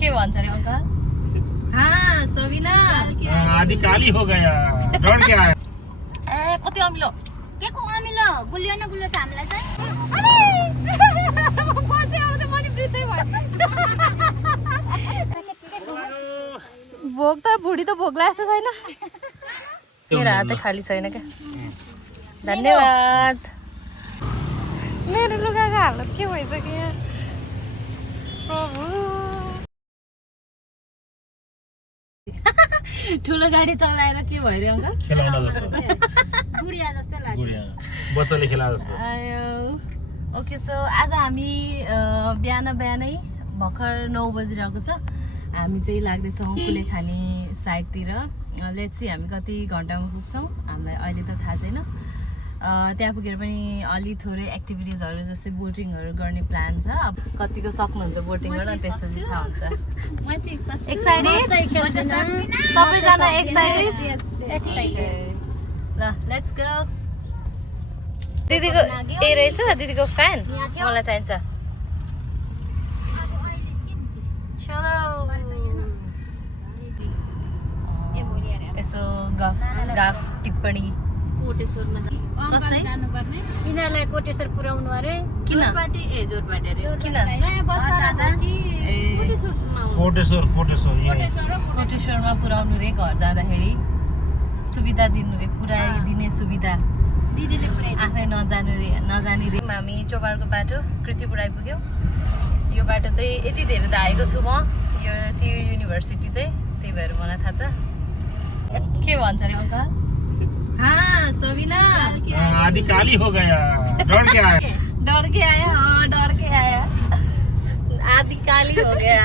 के भन्छ अरे अङ्कल? हाँ सबिना आधी काली हो गया डर के आया ए कति अमिलो के को अमिलो गुलियो न गुलियो छ हामीलाई चाहिँ पछि आउँछ मैले वृद्धै भयो भोग त बुढी त भोग लाग्छ छैन मेरो हात खाली छैन क्या धन्यवाद मेरो लुगाको हालत के भइसक्यो यहाँ प्रभु ठुलो गाडी चलाएर के भयो रे अङ्कल खेलाउन जस्तो गुडिया जस्तो लाग्यो गुडिया बच्चाले खेला जस्तो आयो ओके सो आज हामी बिहानै भर्खर 9 बजिरहेको छ हामी चाहिँ लाग्दैछौँ कुलेखानी साइडतिर लेट्स सी हामी कति घन्टामा पुग्छौँ हामीलाई अहिले त थाहा छैन त्यहाँ पुगेर पनि अलि थोरै एक्टिभिटिजहरू जस्तै बोटिङहरू गर्ने प्लान छ अब कतिको सक्नुहुन्छ बोटिङ गर्न त्यसपछि थाहा हुन्छ एक्साइटेड सबैजना एक्साइटेड ल लेट्स गो दिदीको ए रहेछ दिदीको फ्यान मलाई चाहिन्छ चलो यसो गफ टिप्पणी कोटेश्वरमा जानुपर्ने यिनीहरूलाई कोटेश्वर पुर्याउनु अरे किन पार्टी ए जोर पार्टी अरे किन कोटेश्वरमा पुर्याउनु रे घर जाँदाखेरि सुविधा दिनु रे पुऱ्याइदिने सुविधा दिदीले पुर्याइ आफै नजाने रे हामी चोबारको बाटो कृतिपुर आइपुग्यौँ यो बाटो चाहिँ यति धेरै त आएको छु म यो टियु युनिभर्सिटी चाहिँ त्यही भएर मलाई थाहा छ के भन्छ अरे अङ्कल हाँ सबिना आधी काली हो गया डर के आया हाँ डर के आया आधी काली हो गया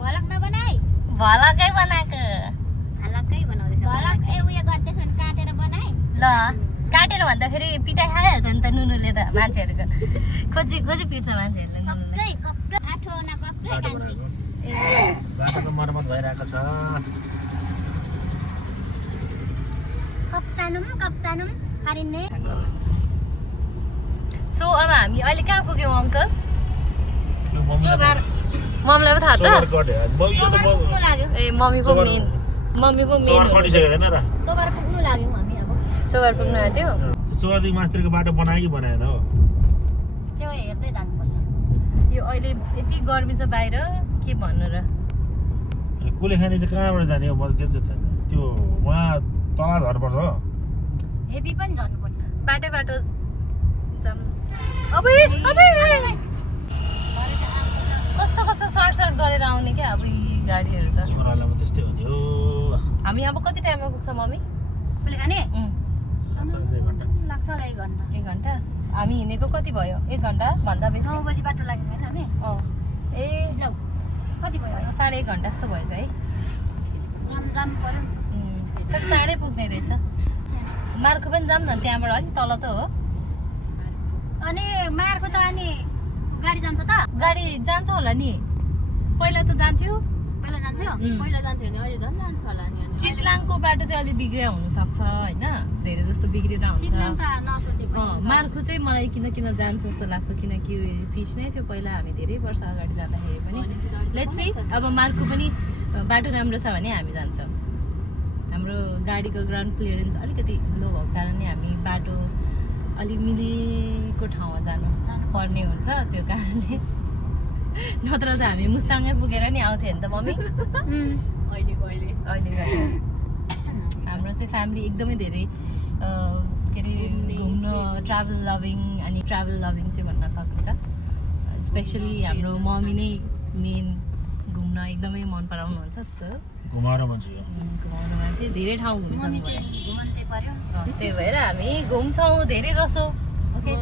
भलक नबनाई भलकै बनाएको भलकै बनाउँदैछ भलक ए उयो गर्दैछ भने काटेर बनाई ल काटेर भन्दाखेरि पिटाइ खाइहाल्छ नि त नुनुले त मान्छेहरूको खोजी पिट्छ मान्छेहरूले नुनुले कप्रै आठो न कप्रै कान्छी बाटोको मर्मत भइरहेको छ कप्तानुम खारिने सो अब हामी अहिले कहाँ पुग्यौँ अङ्कल चोबार मम्मीलाई पो थाहा छ पुग्नु लाग्यो ए मम्मी पो मेन खटिसकेको छैन र चोबार पुग्नु लाग्यौँ हामी अब चोबार पुग्नु आँट्यो चौरदेखि मास्तिरको बाटो बनायो कि बनाएन हो त्यो हेर्दै जानुपर्छ यो अहिले यति गर्मी छ बाहिर के भन्नु र अनि कुलेखानी चाहिँ कहाँबाट जाने हो मलाई त्यो छैन त्यो उहाँ तल झर्नुपर्छ हो हेभी पनि झर्नुपर्छ बाटो जाम कस्तो सर्ट गरेर आउने क्या अब यी गाडीहरू त तिमीहरूलाई त्यस्तै हो नि हो हामी अब कति टाइममा पुग्छ मम्मी कुलेखानी लाग्छ होला 1 घन्टा 1 घन्टा हामी हिँडेको कति भयो 1 घन्टा भन्दा बेसी 9 बजी बाटो लाग्यो हैन हामी ए लौ कति भयो 1.5 घन्टा जस्तो भएछ है जाम पर्यो तर चाँडै पुग्ने रहेछ मार्को पनि जाऊँ न त्यहाँबाट अलिक तल त हो अनि मार्को त अनि गाडी जान्छ त गाडी जान्छ होला नि पहिला त जान्थ्यो पहिला जान्थ्यो नि अहिले झन् जान्छ होला नि चितलाङको बाटो चाहिँ अलिक बिग्रिया हुनसक्छ होइन धेरै जस्तो बिग्रिएर हुन्छ मार्को चाहिँ मलाई किन जान्छ जस्तो लाग्छ किनकि फिस नै थियो पहिला हामी धेरै वर्ष अगाडि जाँदाखेरि पनि लेट्स सी अब मार्को पनि बाटो राम्रो छ भने हामी जान्छौँ हाम्रो गाडीको ग्राउन्ड क्लियरेन्स अलिकति लो भएको कारणले हामी बाटो अलिक मिलेको ठाउँमा जानु पर्ने हुन्छ त्यो कारणले नत्र त हामी मुस्ताङै पुगेर नि आउँथ्यो नि त मम्मी अहिले हाम्रो चाहिँ फ्यामिली एकदमै धेरै के अरे घुम्न ट्राभल लभिङ चाहिँ भन्न सकिन्छ स्पेसली हाम्रो मम्मी नै मेन घुम्न एकदमै मन पराउनुहुन्छ सो घुमाएर मान्छे धेरै ठाउँ घुमिसक्नु पर्यो त्यही भएर हामी घुम्छौँ धेरै जसो ओके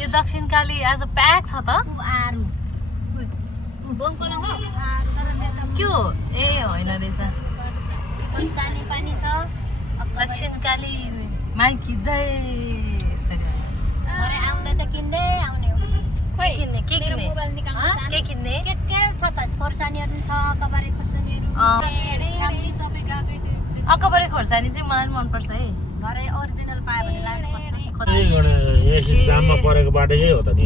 यो दक्षिणकाली आज प्याक छ त के हो ए होइन रहेछ पानी छ दक्षिणकाली माइकी जय यस्तै आउँदा चाहिँ किन्दै आउने हो खोइ किन्ने के किन्ने के किन्ने के छ त खोर्सानीहरू छ कबारे खोर्सानीहरू अकबरे खोर्सानी चाहिँ मलाई पनि मनपर्छ है घरै ओरिजिनल पायो भने लाग्नुपर्छ जाममा परेको बाटो यही हो त नि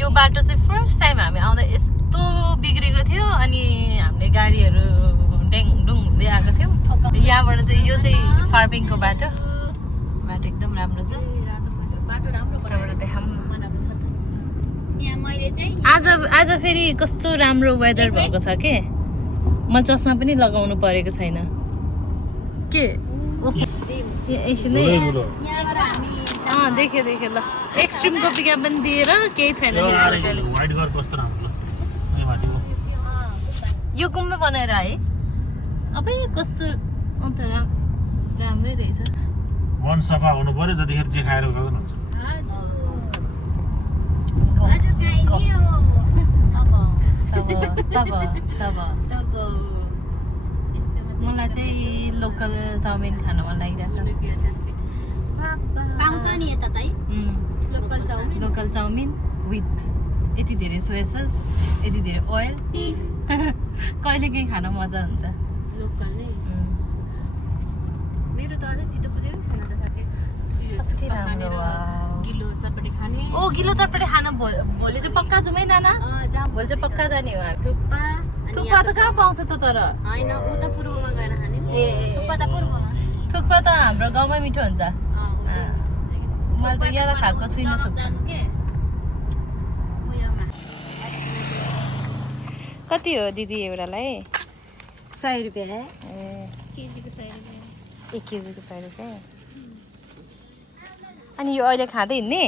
यो बाटो चाहिँ फर्स्ट टाइम हामी आउँदा यस्तो बिग्रेको थियो अनि हामीले गाडीहरू ड्याङडुङ हुँदै आएको थियो यहाँबाट चाहिँ यो चाहिँ फार्मिङको बाटो एकदम राम्रो छ त्यहाँबाट देखाउँ आज फेरि कस्तो राम्रो वेदर भएको छ के म चस्मा पनि लगाउनु परेको छैन के देखेँ ल एक्सट्रिमको विज्ञापन दिएर केही छैन यो गुम्बा बनाएर है अब कस्तो अन्त राम्रै रहेछ वन सफा हुनु पर्यो जतिखेर जे खाएर गर्दैन हुन्छ मलाई चाहिँ लोकल चाउमिन खान मन लागिरहेछ पाउँछ नि यता त लोकल चाउमिन विथ यति धेरै सोया सस यति धेरै ओइल कहिले काहीँ खान मजा हुन्छ लोकल नै मेरो त अझै चित्त बुझेको छैन त साथी कति राम्रो गिलो चटपटी खाने गिलो चटपटी खान भोलि चाहिँ पक्का जाउँ है नाना भोलि चाहिँ पक्का जाने हो थुक्पा त कहाँ पाउँछ त तर होइन उता पूर्वमा गएर खाने थुक्पा त हाम्रो गाउँमै मिठो हुन्छ मैले त यहाँ खाएको छुइनँ थुक्पा कति हो दिदी एउटालाई 100 रुपियाँ केजीको 100 रुपियाँ 1 केजीको 100 रुपियाँ अनि यो अहिले खाँदै हिँड्ने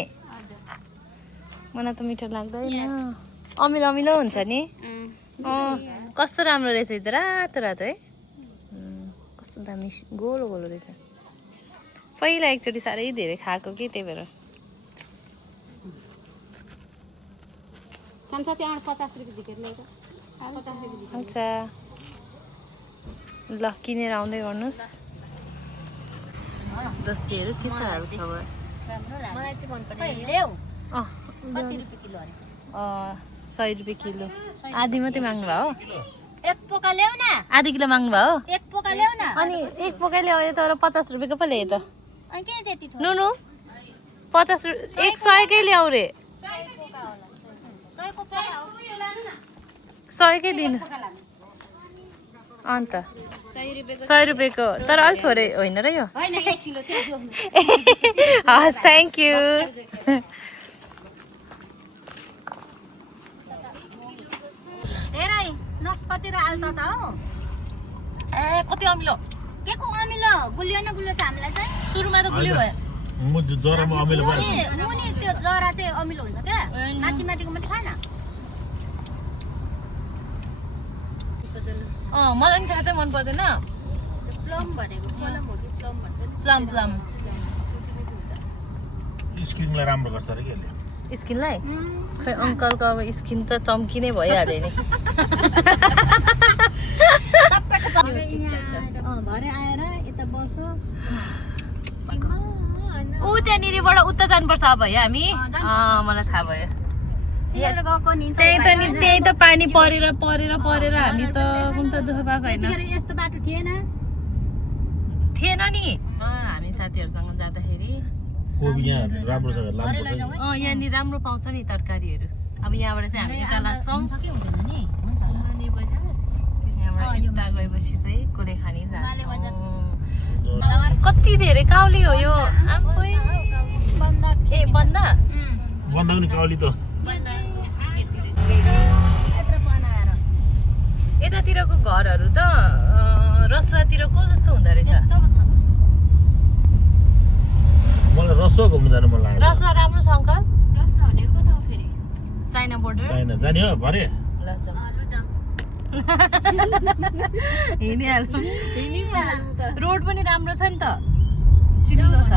मलाई त मिठो लाग्दैन अमिलो हुन्छ नि कस्तो राम्रो रहेछ हिजो रातो रातो है कस्तो दामी गोलो रहेछ पहिला एकचोटि साह्रै धेरै खाएको कि त्यही भएर खान्छ त्यहाँबाट 50 रुपियाँ झिकेर ल्याएको 50 रुपियाँ अच्छा ल किनेर आउँदै गर्नुहोस् दस्तीहरू के छ हाल खबर मलाई चाहिँ मन पर्यो ल्याऊ कति रुपियाँ किलो अरे 100 रुपियाँ किलो आधी मात्रै माग्नु भयो हो एक पोका ल्याऊ न आधी किलो माग्नु भयो एक पोका ल्याऊ न अनि एक पोका ल्यायो तर 50 रुपियाँको पो ल्यायो त अनि किन त्यति थोरै नुनु 50 एक 100 कै ल्याऊ रे 100 कै दिनु अन्त 100 रुपियाँको तर अलिक थोरै होइन र यो हैन 1 किलो त्यो जोड्नु हस् थ्याङ्क यू हेरै नस्पति र आल्ता त हो ए कति अमिलो के को अमिलो गुलियो न गुलियो छ हामीलाई चाहिँ सुरुमा त गुलियो भयो म जरामा अमिलो भयो मुनि त्यो जरा चाहिँ अमिलो हुन्छ क्या माथि माथिको मात्रै खान मलाई पनि खासै मन पर्दैन प्लम भनेको प्लम हो कि प्लम भन्छ नि प्लम स्किनलाई राम्रो गर्छ अरे के यसले स्किनलाई खै अङ्कलको अब स्किन त चम्किने भइहाल्यो नि सबैको भरे आएर यता बस्यो ऊ त्यहाँनिरबाट उता जानुपर्छ अब है हामी मलाई थाहा भयो त्यही त पानी परेर हामी त कुन त दुःख पाएको होइन यस्तो बाटो थिएन नि हामी साथीहरूसँग जाँदाखेरि कोबी यहाँ राम्रो छ लाम्रो छ यहाँनिर राम्रो पाउँछ नि तरकारीहरू अब यहाँबाट चाहिँ हामी यता लाग्छौँ यहाँबाट यता गएपछि चाहिँ कोले खानी जान्छौँ कति धेरै काउली हो यो बन्दा पनि काउली त यतातिरको घरहरू त रसुवातिरको जस्तो हुँदो रहेछ मलाई रसुवा घुम्नु जानु मन लाग्यो रसुवा राम्रो छ अङ्कल रसुवा भनेको कता हो फेरि चाइना बोर्डर चाइना जाने हो भरे ल हिँडिहाल्नु रोड पनि राम्रो छ नि त चिल्लो छ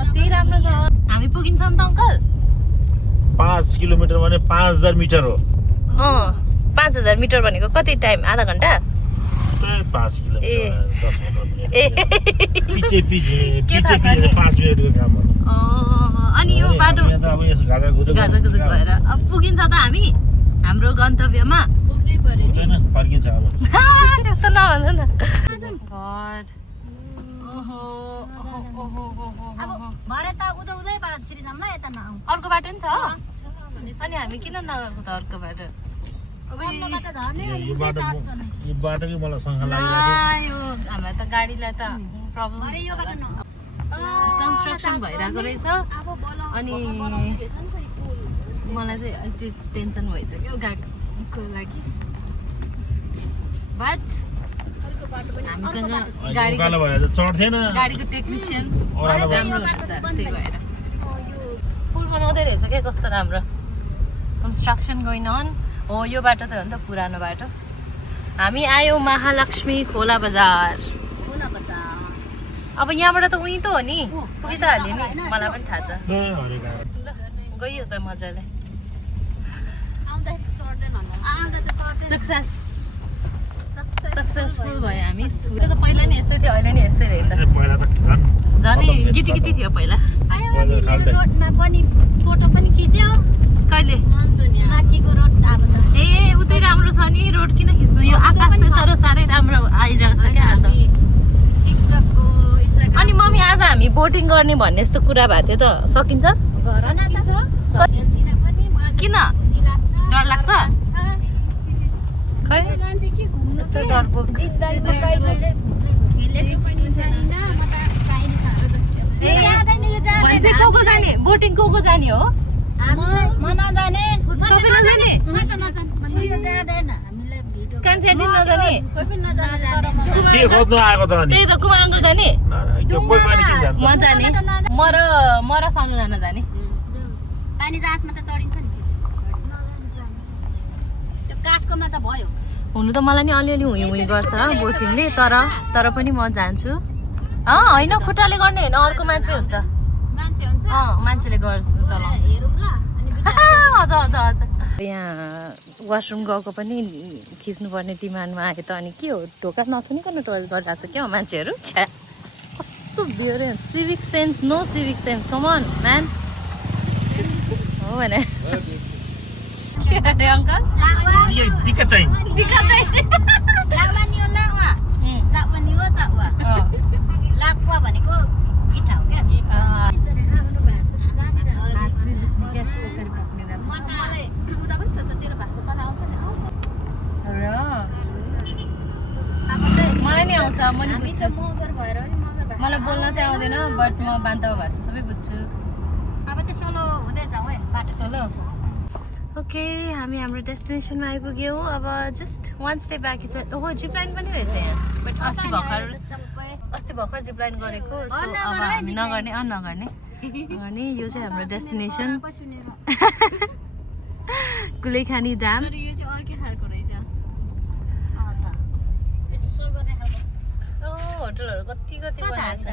कति राम्रो छ हामी पुगिन्छौँ त अङ्कल 5 किलोमिटर भने 5000 मिटर हो 5000 मिटर भनेको कति टाइम आधा घन्टा 5 किलोमिटर पछि 5 मिनेटको काम हो अनि यो बाटो गाजागुजुक भएर अब पुगिन्छ त हामी हाम्रो गन्तव्यमा पुग्नै पर्यो नि फर्किन्छ अब त्यस्तो नभन्नु न अब भरे त उदो उदै यता नआऊ अर्को बाटो नि छ अनि हामी किन नगएको त अर्को बाटो यो बाटोकै मलाई शङ्का लागिरहेको यो हामीलाई त गाडीलाई त प्रब्लम कन्स्ट्रक्सन भइरहेको रहेछ अनि मलाई चाहिँ अलिक टेन्सन भइसक्यो गाडीको लागि बट हामीसँग गाडीको टेक्निसियन राम्रो हुनुहुन्छ त्यही भएर पुल बनाउँदै रहेछ क्या कस्तो राम्रो कन्स्ट्रक्सन गोइङ अन हो यो बाटो त हो नि त पुरानो बाटो हामी आयौँ महालक्ष्मी खोला बजार अब यहाँबाट त उहीँ त हो नि पुगी त हाल्यो नि मलाई पनि थाहा छ गयो त मजाले सक्सेसफुल भयो हामी त्यो त पहिला नि यस्तै थियो अहिले नि यस्तै रहेछ झन् गिटी गिटी थियो पहिला रोडमा पनि फोटो पनि खिच्यो कहिले माथिको रोड अब त ए उतै राम्रो छ नि रोड किन खिच्नु यो आकाश चाहिँ तर साह्रै राम्रो आइरहेको छ क्या आज अनि मम्मी आज हामी बोटिङ गर्ने भन्ने जस्तो कुरा भएको थियो त सकिन्छ किन डर लाग्छ खै को जाने बोटिङ को जाने हो कान्छी आन्टी नजाने त्यही त कुमार अङ्कल जाने म जाने म र सानो नाना जाने पानी जहाजमा त चढिन्छ नि त्यो काठकोमा त भयो हुनु त मलाई नि अलिअलि हुँ गर्छ बोटिङले तर पनि म जान्छु होइन खुट्टाले गर्ने होइन अर्को मान्छे हुन्छ मान्छेले चलाउँछ हजुर यहाँ वासरुम गएको पनि खिच्नुपर्ने डिमान्डमा आयो त अनि के हो ढोका नथुनिकन टोइलेट गरिरहेको छ क्या मान्छेहरू छ्या कस्तो बियर civic sense no civic sense come on man भने के अरे अङ्कल भनेको गिटा हो क्या मलाई नि आउँछ म नि बुझ्छु मलाई बोल्न चाहिँ आउँदैन बट म बान्तवा भाषा सबै बुझ्छु अब चाहिँ सोलो हुँदै जाउँ है बाटो सोलो ओके हामी हाम्रो डेस्टिनेसनमा आइपुग्यौँ अब जस्ट वान स्टेप बाँकी छ ओहो जिप लाइन पनि रहेछ यहाँ बट अस्ति भर्खर जिप लाइन गरेको सो अब हामी नगर्ने नगर्ने यो चाहिँ हाम्रो डेस्टिनेसन कुलेखानी ड्याम होटलहरू कति बनाएको छ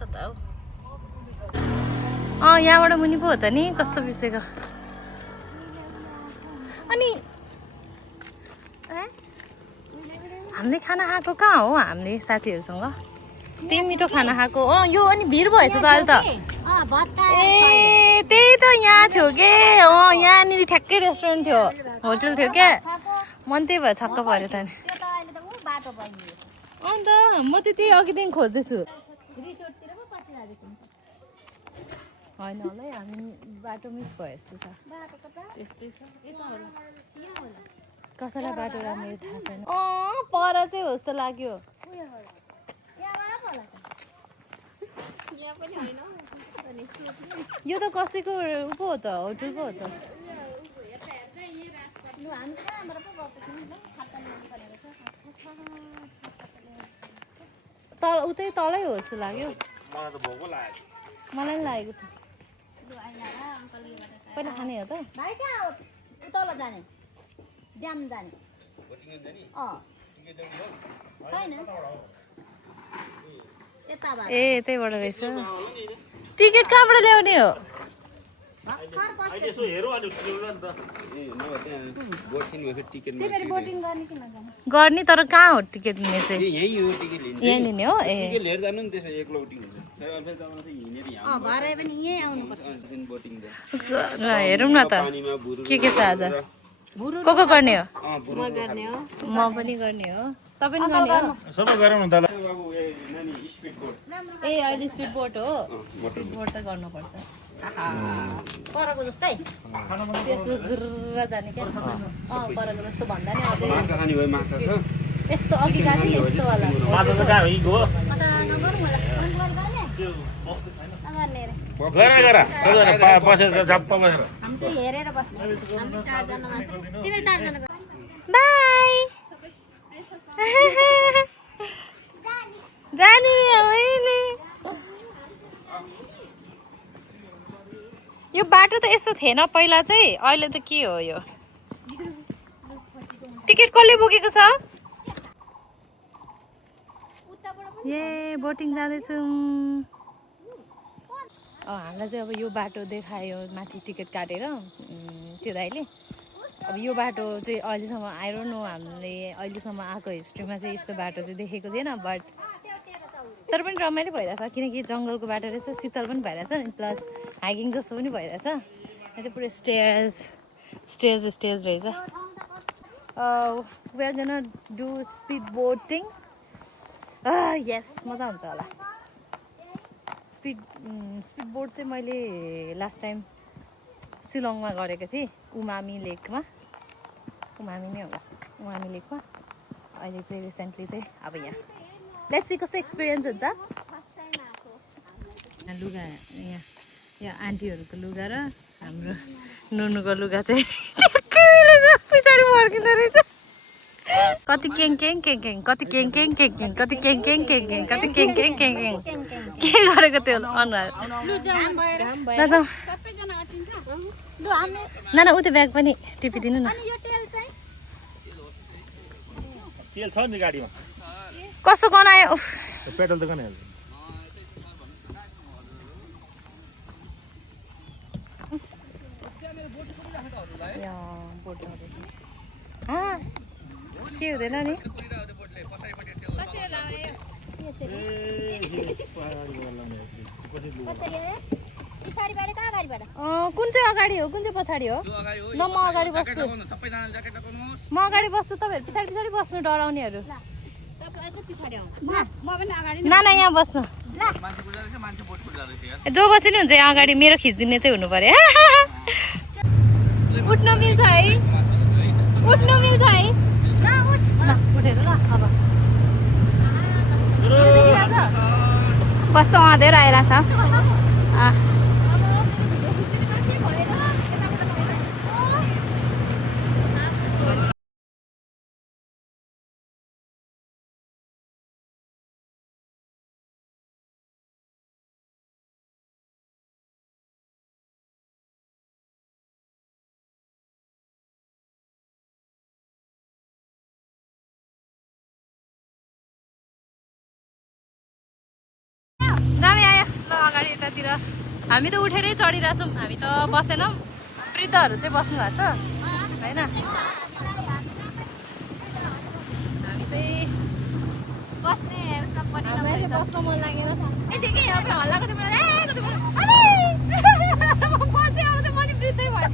कता हो यहाँबाट मुनि पो हो त नि कस्तो बिर्सेको अनि हामीले खाना खाएको कहाँ हो हामीले साथीहरूसँग त्यही मिठो खाना खाएको यो अनि भिड भएछ त अहिले त ए त्यही त यहाँ थियो के यहाँनिर ठ्याक्कै रेस्टुरेन्ट थियो होटल थियो क्या मन त्यही भएर छक्क पऱ्यो त नि अन्त म त त्यही अघिदेखि खोज्दैछु होइन होला है हामी बाटो मिस भयो जस्तो छ त्यस्तै छ कसैलाई बाटो राम्रो थाहा छैन पर चाहिँ हो जस्तो लाग्यो यो त कसैको उ पो हो त होटल पो हो त उतै तलै हो जस्तो लाग्यो मलाई पनि लागेको छ पहिला खाने हो त भाइ कहाँ हो उतल जाने ड्याम जाने छैन ए त्यहीबाट रहेछ टिकट कहाँबाट ल्याउने हो गर्ने तर कहाँ हो टिकट लिने चाहिँ यहीँ लिने हो ए हेरौँ न त के छ आज को गर्ने हो म गर्ने हो म पनि गर्ने हो तपाईँ पनि गर्ने हो सबै गरौँ न त ल ए अहिले स्पिड बोट हो स्पिड बोट त गर्नुपर्छ परको जस्तै त्यस्तो जुर्र जाने क्या परको जस्तो भन्दा नि अझै यस्तो अघि गएको नि यस्तो वाला माछा त कहाँ हिगो हो म त नगरौँ होला गर्ने त्यो बक्स छैन नगर्ने अरे गर सबैजना बसेर झप्प बसेर हामी त हेरेर बस्छौँ हामी 4 जना मात्र तिमीहरू 4 जना बाई जाने मैले यो बाटो त यस्तो थिएन पहिला चाहिँ अहिले त के हो यो टिकट कसले बोकेको छ ए बोटिङ जाँदैछौँ हामीलाई चाहिँ अब यो बाटो देखायो माथि टिकट काटेर त्यो दाइले अब यो बाटो चाहिँ अहिलेसम्म आई डोन्ट नो हामीले अहिलेसम्म आएको हिस्ट्रीमा चाहिँ यस्तो बाटो चाहिँ देखेको थिएन बट तर पनि रमाइलो भइरहेछ किनकि जङ्गलको बाटो रहेछ शीतल पनि भइरहेछ अनि प्लस हाइकिङ जस्तो पनि भइरहेछ यहाँ चाहिँ पुरै स्टेज रहेछ we are gonna do speed boating यस मजा हुन्छ होला स्पिड बोट चाहिँ मैले लास्ट टाइम शिलङमा गरेको थिएँ उमामी लेकमा उमामी नै होला उमामी लेकमा अहिले चाहिँ रिसेन्टली चाहिँ अब यहाँ लेट्स सी कस्तो एक्सपिरियन्स हुन्छ लुगा यहाँ आन्टीहरूको लुगा र हाम्रो नुनुको लुगा चाहिँ पछाडि फर्किँदो रहेछ कति केङ केङ केङ केङ कति केङ केङ केङ केङ कति केङ केङ केङ केङ कति केङ केङ केङ केङ के गरेको त्यो अनुहार लजाऊ नाना उतै ब्याग पनि टिपिदिनु न तेल छ नि गाडीमा कस्तो गनायो पेट्रोल त गनायो के हुँदैन नि कुन चाहिँ अगाडि हो कुन चाहिँ पछाडि हो ल म अगाडि बस्छु म अगाडि बस्छु तपाईँहरू पछाडि पछाडि बस्नु डराउनेहरू नाना यहाँ बस्नु जो बसी नि हुन्छ यहाँ अगाडि मेरो खिचिदिने चाहिँ हुनु पर्यो उठ्नु मिल्छ है उठ्नु मिल्छ है उठेर ल अब कस्तो अँधेर आइरहेछ दामी आयो ल अगाडि यतातिर हामी त उठेरै चढिरहेछौँ हामी त बसेनौँ वृद्धहरू चाहिँ बस्नु भएको छ होइन हामी चाहिँ हामीलाई चाहिँ बस्न मन लागेन यतिकै यहाँ हल्लाको बसेँ आउँछ म नि वृद्धै भयो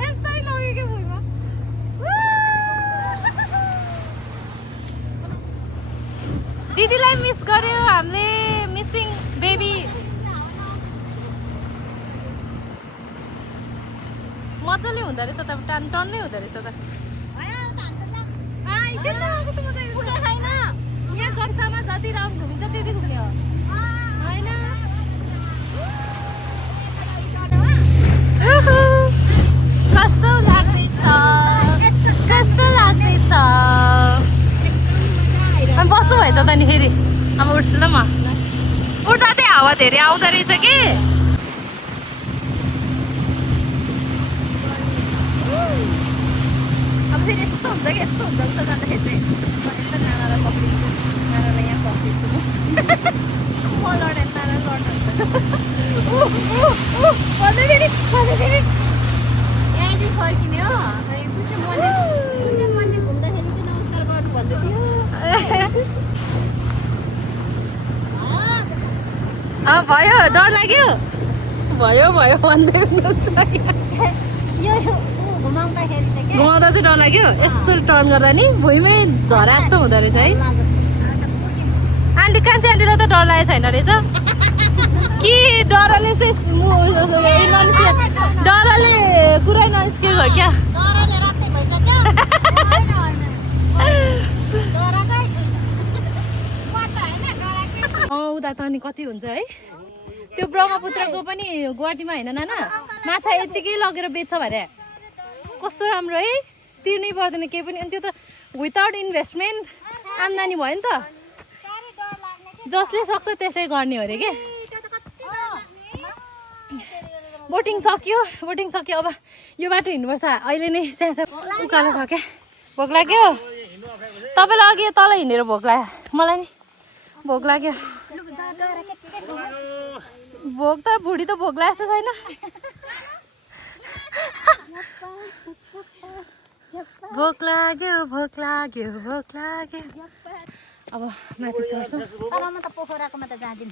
यस्तै लग्यो क्या भुइँमा दिदीलाई मिस गर्यो हामीले मिसिङ बेबी मजाले हुँदो रहेछ त टन्नै हुँदो रहेछ त यहाँ जग्सामा जति राउन्ड घुमिन्छ त्यति घुम्ने हो होइन कस्तो लाग्दैछ कस्तो लाग्दैछ अनि बस्नु भएछ त नि फेरि अब उठ्छु ल म उठ्दा चाहिँ हावा धेरै आउँदो रहेछ कि अब फेरि यस्तो हुन्छ कि यस्तो हुन्छ उता जाँदाखेरि चाहिँ यस्तो नानालाई पक्रिन्छु नानालाई यहाँ पक्रिन्छु म लडेँ नाना लड्नुहुन्छ यहाँदेखि फर्किने हो घुम्दाखेरि चाहिँ नमस्कार गर्नु भन्दै थियो भयो डर लाग्यो भयो भन्दै हुनुहुन्छ यो घुमाउँदा चाहिँ डर लाग्यो यस्तो टर्न गर्दा नि भुइँमै झरा जस्तो हुँदो रहेछ है आन्टी कान्छी आन्टीलाई त डर लागेको छैन रहेछ कि डरले चाहिँ डरले कुरै ननिस्केको क्या उता त अनि कति हुन्छ है त्यो ब्रह्मपुत्रको पनि गुवाहाटीमा होइन नाना माछा यत्तिकै लगेर बेच्छ भने कस्तो राम्रो है तिर्नै पर्दैन केही पनि अनि त्यो त विदाउट इन्भेस्टमेन्ट आम्दानी भयो नि त जसले सक्छ त्यसै गर्ने हो अरे के बोटिङ सक्यो अब यो बाटो हिँड्नुपर्छ अहिले नै सानो उकालो छ क्या भोक लाग्यो तपाईँलाई अघि तल हिँडेर भोक लाग्यो मलाई नि भोक लाग्यो भोक त बुढी त भोक लाग्छ छैन भोक लाग्यो अब माथि चढ्छौँ तलमा त पोखराकोमा त जाँदिन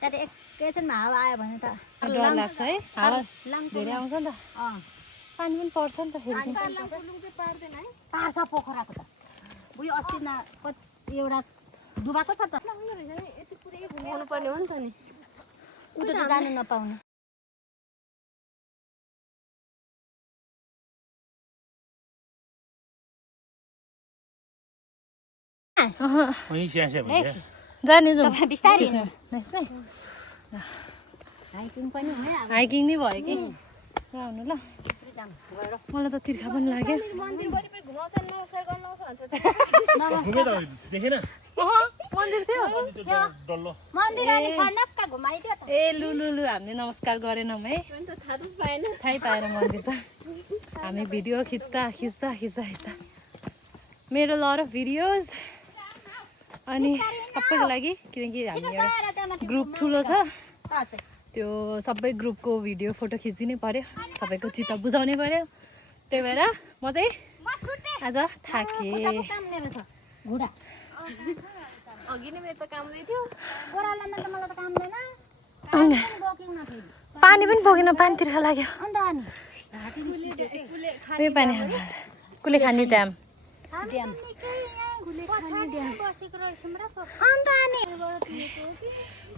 त्यहाँ एकैछिनमा हावा आयो भने त डर लाग्छ है हावा धेरै आउँछ नि त पानी पनि पर्छ नि त फेरि पार्छ पोखराको त उयो अस्ति एउटा डुबाएको छ त घुमाउनु पर्ने हो नि त नि उता त जानु नपाउने जाने जाउँ बिस्तारै हाइकिङ पनि हाइकिङ नै भयो कि जानु ल मलाई त तिर्खा पनि लाग्यो मन्दिर थियो ए लु हामीले नमस्कार गरेनौँ है थाहै पाएन मन्दिर त हामी भिडियो खिच्दा मेरो लर अफ भिडियोज अनि सबैको लागि किनकि हामी एउटा ग्रुप ठुलो छ त्यो सबै ग्रुपको भिडियो फोटो खिचिदिनै पर्यो सबैको चित्त बुझाउनै पर्यो त्यही भएर म चाहिँ आज थाकेँ अघि नै मेरो त कामदै थियो पानी पनि बोकेन पानी तिर्खा लाग्यो पानी कुले खाने ड्याम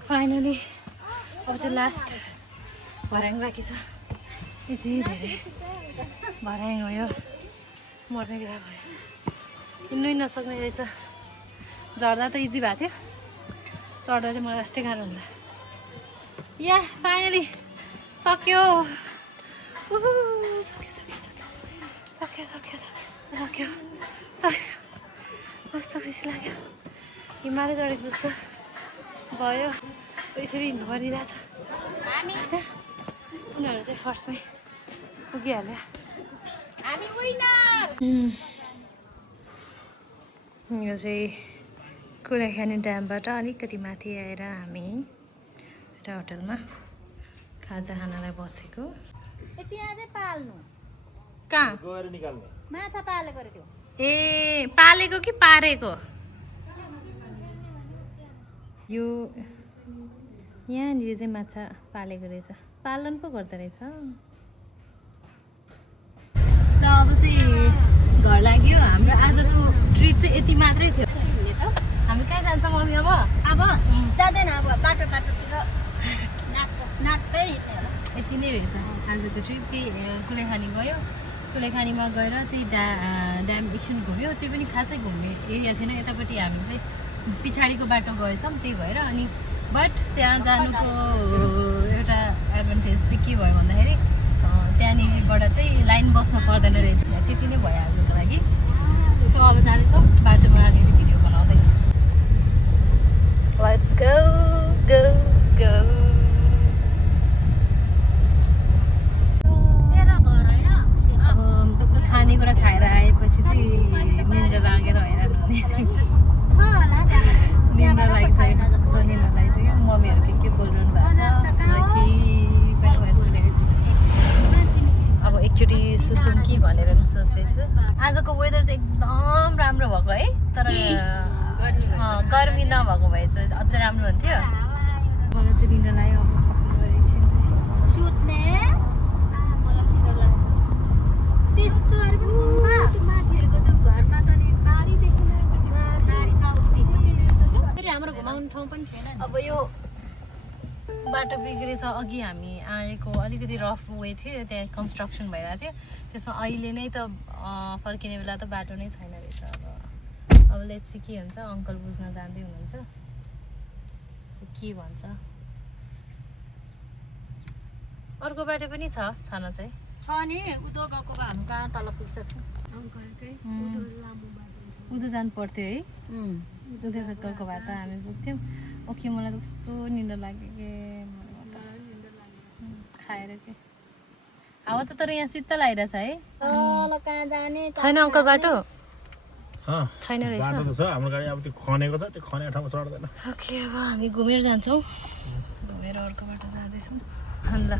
फाइनली अब चाहिँ लास्ट भर्याङ बाँकी छ यति धेरै भर्याङ हो यो मर्ने कुरा भयो हिँड्नै नसक्ने रहेछ झर्दा त इजी भएको थियो चढ्दा चाहिँ मलाई लास्टै गाह्रो हुन्छ या फाइनली सक्यो सक्यो कस्तो खुसी लाग्यो हिमालय चढेको जस्तो भयो यसरी हिँड्नु परिरहेछ उनीहरू चाहिँ फर्स्टमै पुगिहाल्यो यो चाहिँ कुलेखानी ड्यामबाट अलिकति माथि आएर हामी एउटा होटलमा खाजा खानालाई बसेको कहाँ माछा पालेको रे त्यो ए पालेको कि पारेको यो यहाँनिर चाहिँ माछा पालेको रहेछ पालन पो गर्दो रहेछ ल अब चाहिँ घर लाग्यो हाम्रो आजको ट्रिप चाहिँ यति मात्रै थियो हामी कहाँ जान्छौँ मम्मी अब जाँदैन अब बाटोतिर नाच्दै यति नै रहेछ आजको ट्रिप त्यही कुलेखानी गयो कुलेखानीमा गएर त्यही ड्याम एकछिन घुम्यो त्यो पनि खासै घुम्ने एरिया थिएन यतापट्टि हामी चाहिँ पछाडिको बाटो गएछौँ त्यही भएर अनि बट त्यहाँ जानुको एउटा एडभान्टेज चाहिँ के भयो भन्दाखेरि त्यहाँनिरबाट चाहिँ लाइन बस्न पर्दैन रहेछ त्यति नै भयो आजको लागि सो अब जाँदैछौँ बाटोमा अलिकति भिडियो बनाउँदै लेट्स गो खानेकुरा खाएर आएपछि चाहिँ निन्द्रा लागेर हैरान हुने रहेछ निन्द्रा लागिसक्यो कस्तो निन्द्रा लागिसक्यो मम्मीहरू के बोलिरहनु भएको छ केही पनि भएर सुनेको छु अब एकचोटि सुत्छौँ कि भनेर पनि सोच्दैछु आजको वेदर चाहिँ एकदम राम्रो भएको है तर गर्मी नभएको भए चाहिँ अझै राम्रो हुन्थ्यो मलाई चाहिँ निन्द्रा लाग्यो अब सक्नु एकछिन चाहिँ सुत्ने त्यस्तोहरू पनि बाटो बिग्रेछ अघि हामी आएको अलिकति रफ वे थियो त्यहाँ कन्स्ट्रक्सन भइरहेको थियो त्यसमा अहिले नै त फर्किने बेला त बाटो नै छैन रहेछ अब लेट्स सी के हुन्छ अङ्कल बुझ्न जाँदै हुनुहुन्छ के भन्छ अर्को बाटो पनि छ छन चाहिँ छ नि उदो गएको भए हामी कहाँ तल पुग्छ उदो जानु पर्थ्यो है उदो गएको भए त हामी पुग्थ्यौँ ओके मलाई त कस्तो निन्द्रा लाग्यो के खाएर के हावा त तर यहाँ शीतल आइरहेछ है तल कहाँ जाने छैन अङ्कल बाटो छैन बाटो रहेछ त छ हाम्रो गाडी अब त्यो खनेको छ त्यो खनेको ठाउँमा चढ्दैन ओके अब हामी घुमेर जान्छौँ घुमेर अर्को बाटो जाँदैछौँ ल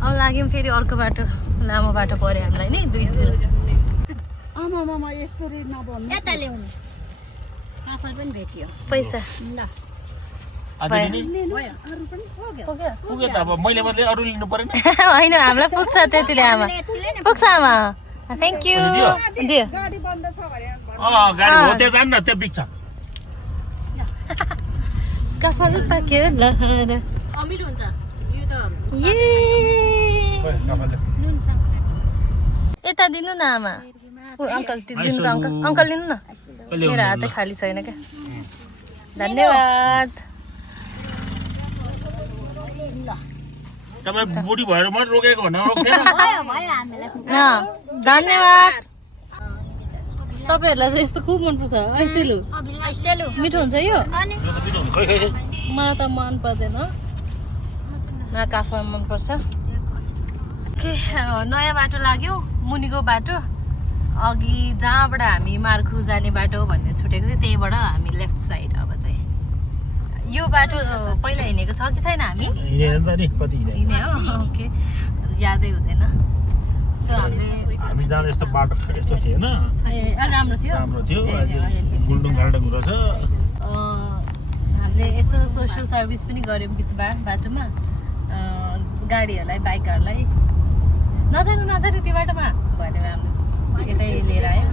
अब लाग्यौँ फेरि अर्को बाटो लामो बाटो पऱ्यो हामीलाई नि दुईतिर आमा यसरी नभन्नु यता ल्याउनु काफल पनि भेटियो पैसा ल अझै नि पुग्यो पुग्यो त अब मैले मात्रै अरू लिनु परेन होइन हामीलाई पुग्छ त्यतिले आमा पुग्छ आमा थ्याङ्क यू दियो गाडी बन्द छ भने गाडी हो त्यहाँ जानु न त्यो बिग्छ कपाल पाक्यो लहर अमिलो हुन्छ यो त ये कपालले यता दिनु न आमा अङ्कल दिनु त अङ्कल अङ्कल लिनु न मेरो हातै खाली छैन क्या धन्यवाद तपाईँ बुढी भएर मात्रै रोकेको भन्दा रोक्दैन भयो हामीलाई धन्यवाद तपाईँहरूलाई चाहिँ यस्तो खुब मनपर्छ ऐसेलु मिठो हुन्छ यो यो त पिरो हुन्छ खै मलाई त मन पर्दैन न काफल मनपर्छ के नयाँ बाटो लाग्यो मुनिको बाटो अघि जहाँबाट हामी मार्खु जाने बाटो भनेर छुटेको थियो त्यहीबाट हामी लेफ्ट साइड अब चाहिँ यो बाटो पहिला हिँडेको छ कि छैन हामी हिँडेन त नि कति हिँडे हिँडे हो ओके यादै हुँदैन सो हामीले हामी जाँदा यस्तो बाटो यस्तो थिएन राम्रो थियो राम्रो थियो गुल्डुङ गाल्डुङ रहेछ हामीले यसो सोसियल सर्भिस पनि गऱ्यौँ बिच बाटोमा गाडीहरूलाई बाइकहरूलाई नजानु त्यो बाटोमा भनेर हामीले यतै लिएर आयो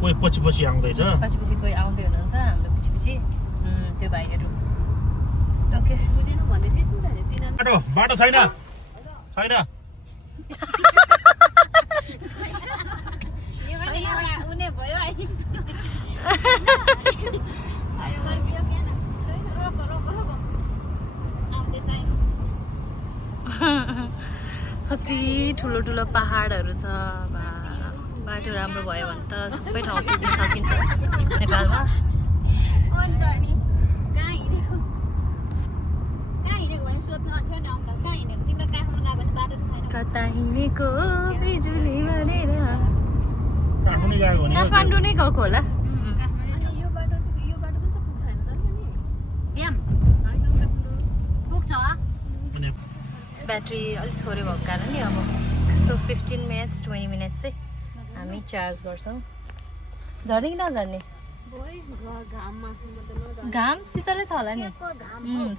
कोही पछि आउँदैछ पछि कोही आउँदै हुनुहुन्छ हाम्रो पछि त्यो भाइहरू ओके बाटो छैन उनी भयो कति ठुलो ठुलो पहाडहरू छ बाटो राम्रो भयो भने त सबै ठाउँ पुग्न सकिन्छ नेपालमा कता हिँडेको बिजुली भनेर काठमाडौँ नै गएको होला ब्याट्री अलिक थोरै भएको कारण नि अब यस्तो 15 मिनट्स 20 मिनट्स चाहिँ हामी चार्ज गर्छौँ झर्ने कि नझर्ने घाम शीतलै छ होला नि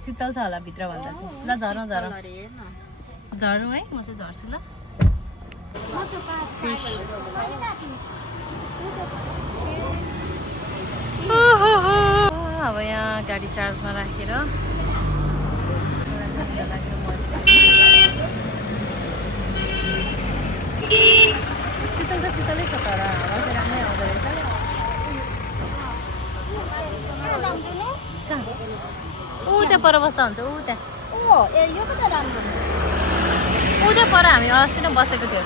शीतल छ होला भित्रभन्दा चाहिँ ल झरौँ झरौँ है म चाहिँ झर्छु ल अब यहाँ गाडी चार्जमा राखेर शीतल त शीतलै छ तर हावा चाहिँ राम्रै आउँदो रहेछ ऊ त्यहाँ पर बस्दा हुन्छ ऊ त्यहाँ ऊ त्यहाँ पर हामी अस्ति नै बसेको थियो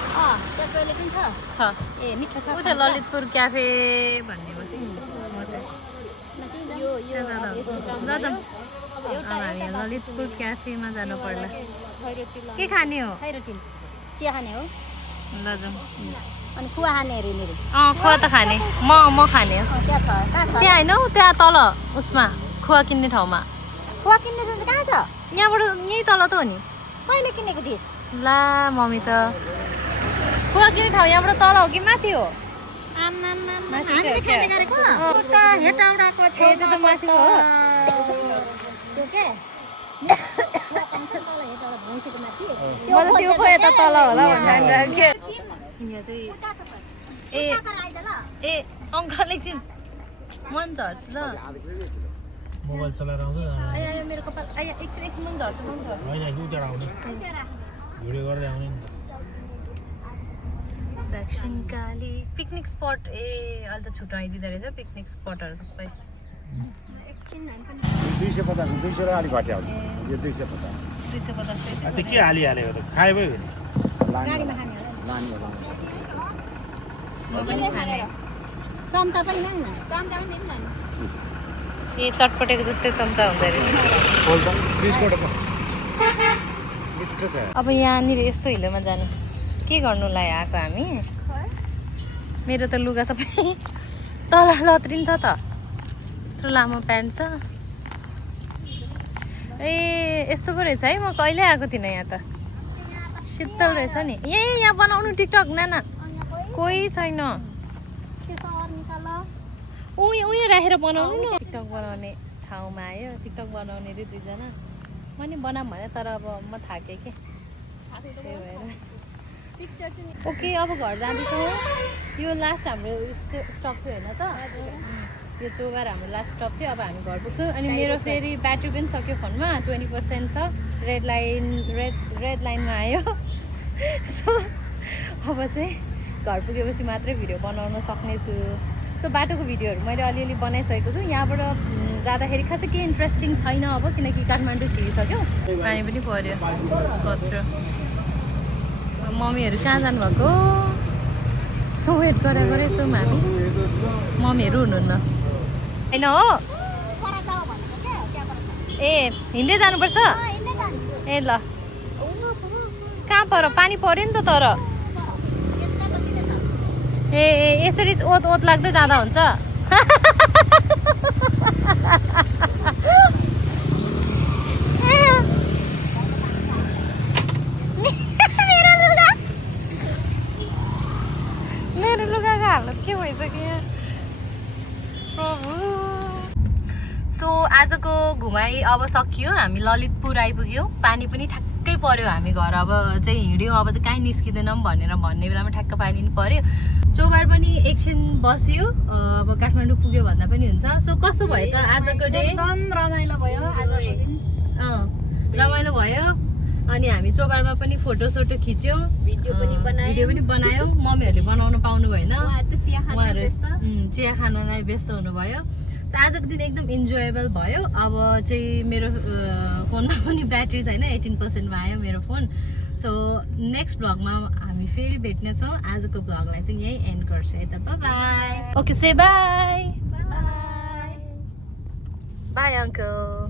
छ ऊ त्यहाँ ललितपुर क्याफे भन्ने मात्रै अब हामी ललितपुर क्याफेमा जानु पर्ला के खाने हो चिया खाने हो ल जाउँ अनि खुवा खाने अरे नि खुवा त खाने म खाने हो त्यहाँ छ कहाँ छ त्यहाँ होइन हौ त्यहाँ तल उसमा खुवा किन्ने ठाउँमा खुवा किन्ने चाहिँ कहाँ छ यहाँबाट यहीँ तल त हो नि कहिले किनेको थिइस् ला मम्मी त खुवा किन्ने ठाउँ यहाँबाट तल हो कि माथि हो हेटौडाको छ त्यो त माथि हो त्यो के म त त्यो पो यता तल होला भनेर के यहाँ चाहिँ ए अङ्कल एकछिन मन झर्छु ल मोबाइल चलाएर आउँछ आया आया मेरो कपाल आया एकछिन एकछिन मन झर्छ होइन उतिर आउने भिडियो गर्दै आउने नि त दक्षिण काली पिकनिक स्पट ए अहिले त छुट्याइदिँदो रहेछ पिकनिक स्पटहरू सबै 250 200 र अलिक घट्या आउँछ यो 250 250 त्यो के हालिहालेको त खाए भयो गाडीमा खाने होला लाने होला नि खाने चम्चा पनि ल्याउन चम्चा पनि दिनु न ए चटपटेको जस्तै चम्चा हुँदो रहेछ फोल्ड त 20 कोटा मिठो छ अब यहाँनिर यस्तो हिलोमा जानु के गर्नुलाई आएको हामी मेरो त लुगा सबै तल लत्रिन्छ त यत्रो लामो प्यान्ट छ ए यस्तो पो रहेछ है म कहिले आएको थिइनँ यहाँ त शीतल रहेछ नि ए यहाँ बनाउनु टिकटक नाना कोही छैन उयो राखेर बनाउनु न टिकटक बनाउने ठाउँमा आयो टिकटक बनाउने रे दुईजना म नि बनाऊँ भने तर अब म थाकेँ कि त्यही भएर ओके अब घर जाँदैछौँ यो लास्ट हाम्रो स्टप थियो होइन त यो चोबार हाम्रो लास्ट स्टप थियो अब हामी घर पुग्छौँ अनि मेरो फेरि ब्याट्री पनि सक्यो फोनमा 20% छ रेड लाइनमा आयो सो अब चाहिँ घर पुगेपछि मात्रै भिडियो बनाउन सक्नेछु सो बाटोको भिडियोहरू मैले अलिअलि बनाइसकेको छु यहाँबाट जाँदाखेरि खासै केही इन्ट्रेस्टिङ छैन अब किनकि काठमाडौँ छिरिसक्यो पानी पनि पऱ्यो कत्रो मम्मीहरू कहाँ जानुभएको वेट गरेछौँ हामी मम्मीहरू हुनुहुन्न होइन हो ए हिँड्दै जानुपर्छ ए ल कहाँ पर पानी पऱ्यो नि त तर ए यसरी ओत लाग्दै जाँदा हुन्छ मेरो लुगाको हालत के भइसक्यो प्रभु सो आजको घुमाइ अब सकियो हामी ललितपुर आइपुग्यौँ पानी पनि ठ्याक्कै पर्यो हामी घर अब चाहिँ हिँड्यौँ अब चाहिँ कहीँ निस्किँदैनौँ भनेर भन्ने बेलामा ठ्याक्क पानी पनि पर्यो चोबार पनि एकछिन बस्यो अब काठमाडौँ पुग्यो भन्दा पनि हुन्छ सो कस्तो भयो त आजको डे एकदम रमाइलो भयो आजको दिन रमाइलो भयो अनि हामी चोबारमा पनि फोटोसोटो खिच्यौँ भिडियो पनि बनायौँ मम्मीहरूले बनाउन पाउनु भएन उहाँहरू चिया खानालाई व्यस्त हुनुभयो आजको दिन एकदम इन्जोयबल भयो अब चाहिँ मेरो फोनमा पनि ब्याट्री छैन 18% मा आयो मेरो फोन सो नेक्स्ट ब्लगमा हामी फेरि भेट्नेछौँ आजको ब्लगलाई चाहिँ यही एन्ड गर्छु है त by okay say by by uncle